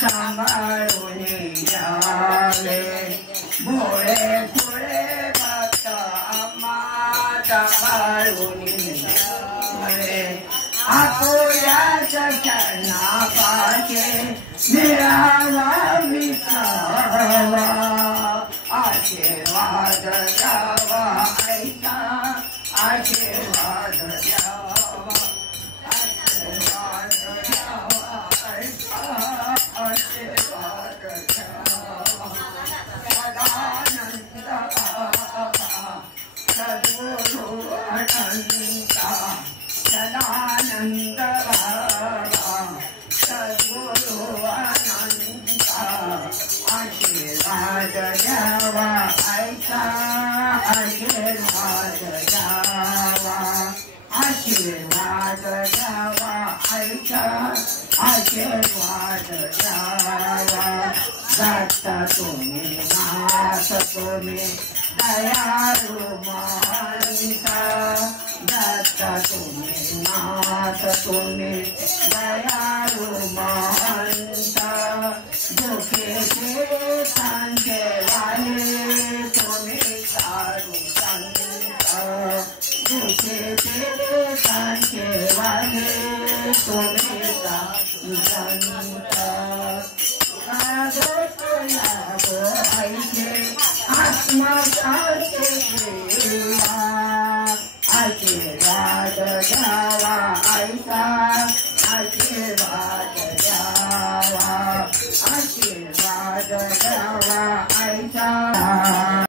सांभाळून घ्यावे भोळे पुढे भक्त आम्हा सांभाळून घ्यावे आपुल्या क्षणापाचे मिळावा विसावा आशीर्वाद द्यावा ऐका आशीर्वाद द्यावा आशीर्वाद द्यावा ऐका आशीर्वाद द्यावा सदानंद सद्गुरु अनंता सदानंद सद्गुरु अनंता आशीर्वाद द्यावा ऐका आशीर्वाद द्यावा आशीर्वाद द्यावा ऐका आशीर्वाद द्यावा दत्त तुम्ही नाथ तुम्ही दयाळु मानता दत्त तुम्ही नाथ तुम्ही दयाळु मानता दुखेचे सांगे वाले तुम्ही सारू संता दुखेचे सांगे वाले तुम्ही सारू संता आत्मा